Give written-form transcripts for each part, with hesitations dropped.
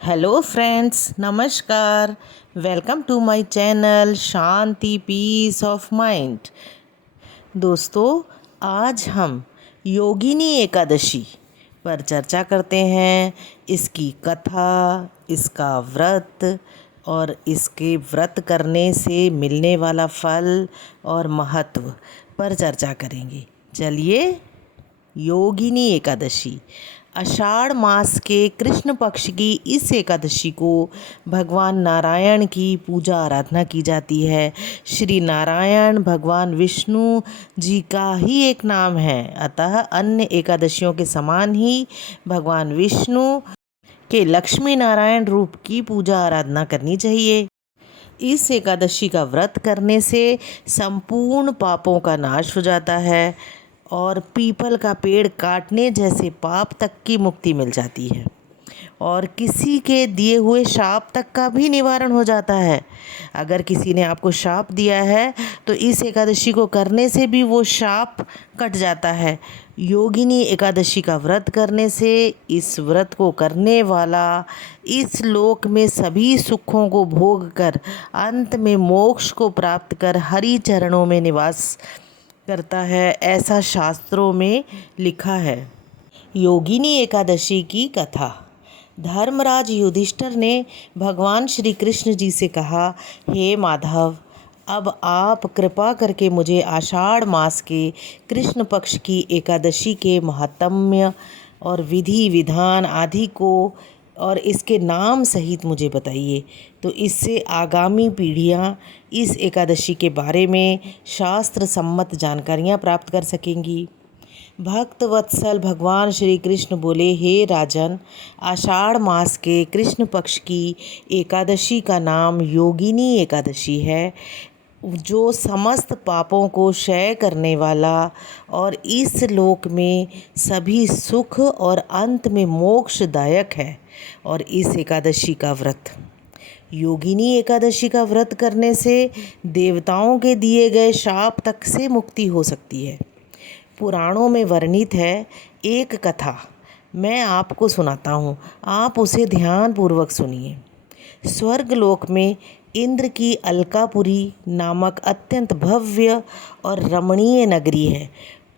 Hello friends, नमस्कार। Welcome to my channel Shanti peace of mind. दोस्तों, आज हम योगिनी एकादशी पर चर्चा करते हैं। इसकी कथा, इसका व्रत और इसके व्रत करने से मिलने वाला फल और महत्व पर चर्चा करेंगे। चलिए, योगिनी एकादशी आषाढ़ मास के कृष्ण पक्ष की इस एकादशी को भगवान नारायण की पूजा आराधना की जाती है। श्री नारायण भगवान विष्णु जी का ही एक नाम है, अतः अन्य एकादशियों के समान ही भगवान विष्णु के लक्ष्मी नारायण रूप की पूजा आराधना करनी चाहिए। इस एकादशी का व्रत करने से संपूर्ण पापों का नाश हो जाता है और पीपल का पेड़ काटने जैसे पाप तक की मुक्ति मिल जाती है और किसी के दिए हुए शाप तक का भी निवारण हो जाता है। अगर किसी ने आपको शाप दिया है तो इस एकादशी को करने से भी वो शाप कट जाता है। योगिनी एकादशी का व्रत करने से इस व्रत को करने वाला इस लोक में सभी सुखों को भोग कर अंत में मोक्ष को प्राप्त कर हरि चरणों में निवास करता है, ऐसा शास्त्रों में लिखा है। योगिनी एकादशी की कथा। धर्मराज युधिष्ठिर ने भगवान श्री कृष्ण जी से कहा, हे माधव, अब आप कृपा करके मुझे आषाढ़ मास के कृष्ण पक्ष की एकादशी के महात्म्य और विधि विधान आदि को और इसके नाम सहित मुझे बताइए, तो इससे आगामी पीढ़ियाँ इस एकादशी के बारे में शास्त्र सम्मत जानकारियाँ प्राप्त कर सकेंगी। भक्त वत्सल भगवान श्री कृष्ण बोले, हे राजन, आषाढ़ मास के कृष्ण पक्ष की एकादशी का नाम योगिनी एकादशी है, जो समस्त पापों को क्षय करने वाला और इस लोक में सभी सुख और अंत में मोक्षदायक है। और इस एकादशी का व्रत, योगिनी एकादशी का व्रत करने से देवताओं के दिए गए शाप तक से मुक्ति हो सकती है। पुराणों में वर्णित है एक कथा, मैं आपको सुनाता हूँ, आप उसे ध्यानपूर्वक सुनिए। स्वर्गलोक में इंद्र की अलकापुरी नामक अत्यंत भव्य और रमणीय नगरी है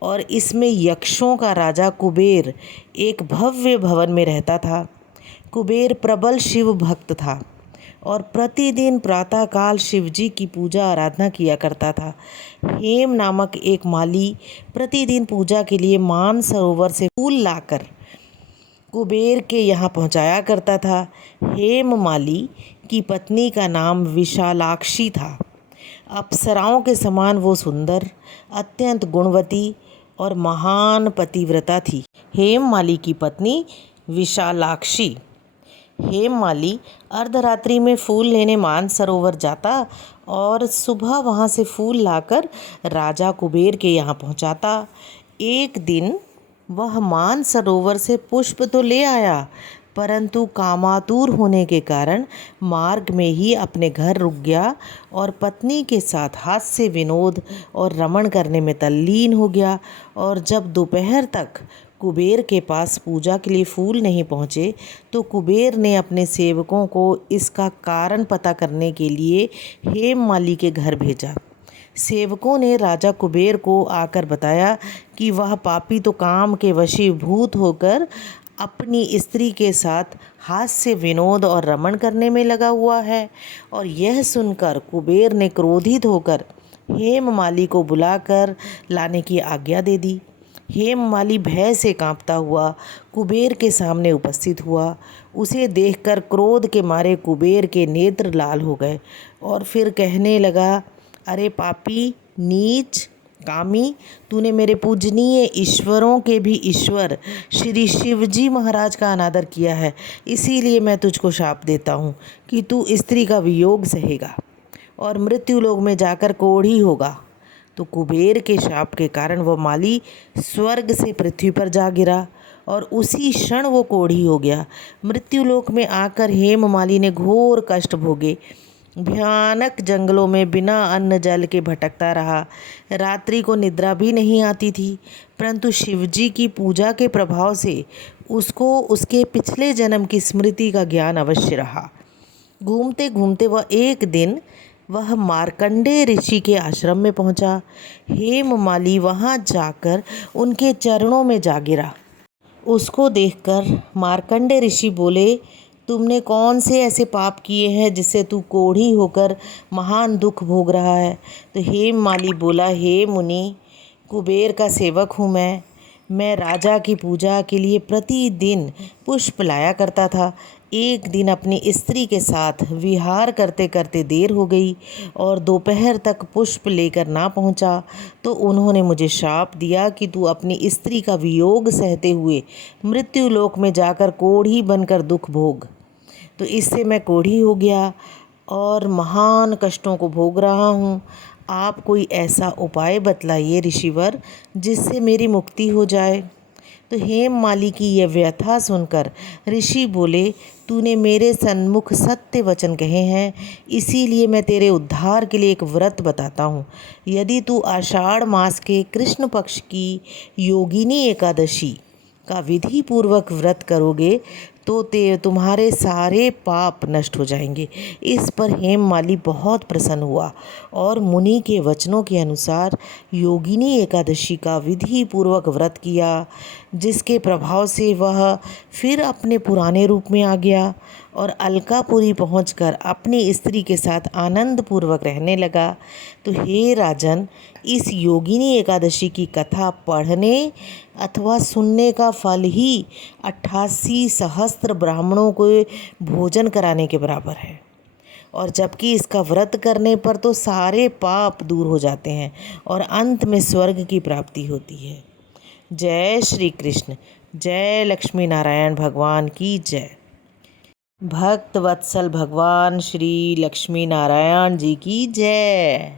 और इसमें यक्षों का राजा कुबेर एक भव्य भवन में रहता था। कुबेर प्रबल शिव भक्त था और प्रतिदिन प्रातःकाल शिवजी की पूजा आराधना किया करता था। हेम नामक एक माली प्रतिदिन पूजा के लिए मानसरोवर से फूल लाकर कुबेर के यहाँ पहुँचाया करता था। हेम माली की पत्नी का नाम विशालाक्षी था। अप्सराओं के समान वो सुंदर, अत्यंत गुणवती और महान पतिव्रता थी। हेम माली की पत्नी विशालाक्षी। हेम माली अर्धरात्रि में फूल लेने मानसरोवर जाता और सुबह वहाँ से फूल लाकर राजा कुबेर के यहाँ पहुँचाता। एक दिन वह मानसरोवर से पुष्प तो ले आया, परंतु कामातुर होने के कारण मार्ग में ही अपने घर रुक गया और पत्नी के साथ हास्य विनोद और रमण करने में तल्लीन हो गया। और जब दोपहर तक कुबेर के पास पूजा के लिए फूल नहीं पहुँचे तो कुबेर ने अपने सेवकों को इसका कारण पता करने के लिए हेम माली के घर भेजा। सेवकों ने राजा कुबेर को आकर बताया कि वह पापी तो काम के वशीभूत होकर अपनी स्त्री के साथ हास्य विनोद और रमण करने में लगा हुआ है। और यह सुनकर कुबेर ने क्रोधित होकर हेम माली को बुलाकर लाने की आज्ञा दे दी। हेम माली भय से कांपता हुआ कुबेर के सामने उपस्थित हुआ। उसे देखकर क्रोध के मारे कुबेर के नेत्र लाल हो गए और फिर कहने लगा, अरे पापी, नीच, कामी, तूने मेरे पूजनीय ईश्वरों के भी ईश्वर श्री शिवजी महाराज का अनादर किया है, इसीलिए मैं तुझको शाप देता हूँ कि तू स्त्री का वियोग सहेगा और मृत्यु लोक में जाकर कोढ़ी होगा। तो कुबेर के शाप के कारण वह माली स्वर्ग से पृथ्वी पर जा गिरा और उसी क्षण वो कोढ़ी हो गया। मृत्युलोक में आकर हेम माली ने घोर कष्ट भोगे भयानक जंगलों में बिना अन्न जल के भटकता रहा। रात्रि को निद्रा भी नहीं आती थी, परंतु शिवजी की पूजा के प्रभाव से उसको उसके पिछले जन्म की स्मृति का ज्ञान अवश्य रहा। घूमते घूमते वह मार्कंडेय ऋषि के आश्रम में पहुंचा। हेममाली वहां जाकर उनके चरणों में जा गिरा। उसको देखकर मार्कंडेय ऋषि बोले, तुमने कौन से ऐसे पाप किए हैं जिससे तू कोढ़ी होकर महान दुख भोग रहा है? तो हेममाली बोला, हे मुनि, कुबेर का सेवक हूँ मैं राजा की पूजा के लिए प्रतिदिन पुष्प लाया करता था। एक दिन अपनी स्त्री के साथ विहार करते करते देर हो गई और दोपहर तक पुष्प लेकर ना पहुंचा, तो उन्होंने मुझे शाप दिया कि तू अपनी स्त्री का वियोग सहते हुए मृत्युलोक में जाकर कोढ़ी बनकर दुख भोग। तो इससे मैं कोढ़ी हो गया और महान कष्टों को भोग रहा हूँ। आप कोई ऐसा उपाय बतलाइए ऋषिवर, जिससे मेरी मुक्ति हो जाए। तो हेममाली की यह व्यथा सुनकर ऋषि बोले, तूने मेरे सन्मुख सत्य वचन कहे हैं, इसीलिए मैं तेरे उद्धार के लिए एक व्रत बताता हूँ। यदि तू आषाढ़ मास के कृष्ण पक्ष की योगिनी एकादशी का विधि पूर्वक व्रत करोगे तो तुम्हारे सारे पाप नष्ट हो जाएंगे। इस पर हेममाली बहुत प्रसन्न हुआ और मुनि के वचनों के अनुसार योगिनी एकादशी का विधि पूर्वक व्रत किया, जिसके प्रभाव से वह फिर अपने पुराने रूप में आ गया और अलकापुरी पहुंचकर अपनी स्त्री के साथ आनंद पूर्वक रहने लगा। तो हे राजन, इस योगिनी एकादशी की कथा पढ़ने अथवा सुनने का फल ही 88 सहस्त्र ब्राह्मणों को भोजन कराने के बराबर है, और जबकि इसका व्रत करने पर तो सारे पाप दूर हो जाते हैं और अंत में स्वर्ग की प्राप्ति होती है। जय श्री कृष्ण। जय लक्ष्मी नारायण भगवान की जय। भक्त वत्सल भगवान श्री लक्ष्मी नारायण जी की जय।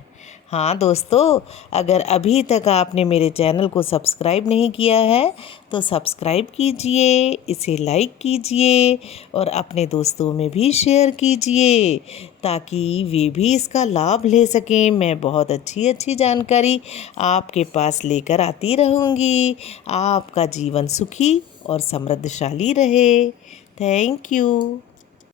हाँ दोस्तों, अगर अभी तक आपने मेरे चैनल को सब्सक्राइब नहीं किया है तो सब्सक्राइब कीजिए, इसे लाइक कीजिए और अपने दोस्तों में भी शेयर कीजिए ताकि वे भी इसका लाभ ले सकें। मैं बहुत अच्छी अच्छी जानकारी आपके पास लेकर आती रहूँगी। आपका जीवन सुखी और समृद्धशाली रहे। Thank you.